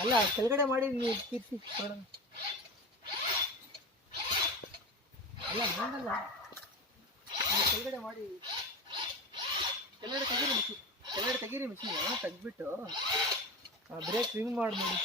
ಅಲ್ಲ ಕೆಳಗಡೆ ಮಾಡಿ ನೀವು ಕಿರ್ಸಿ ನೋಡೋಣ. ಅಲ್ಲ ಹಂಗಲ್ಲ, ಕೆಳಗಡೆ ಮಾಡಿ ಕೆಳಗಡೆ ತೆಗೀರಿ ಮಿಷಿನ್ ತೆಗೆದ್ಬಿಟ್ಟು ಬ್ರೇಕ್ ರಿಮೂವ್ ಮಾಡಿ ನೋಡಿ.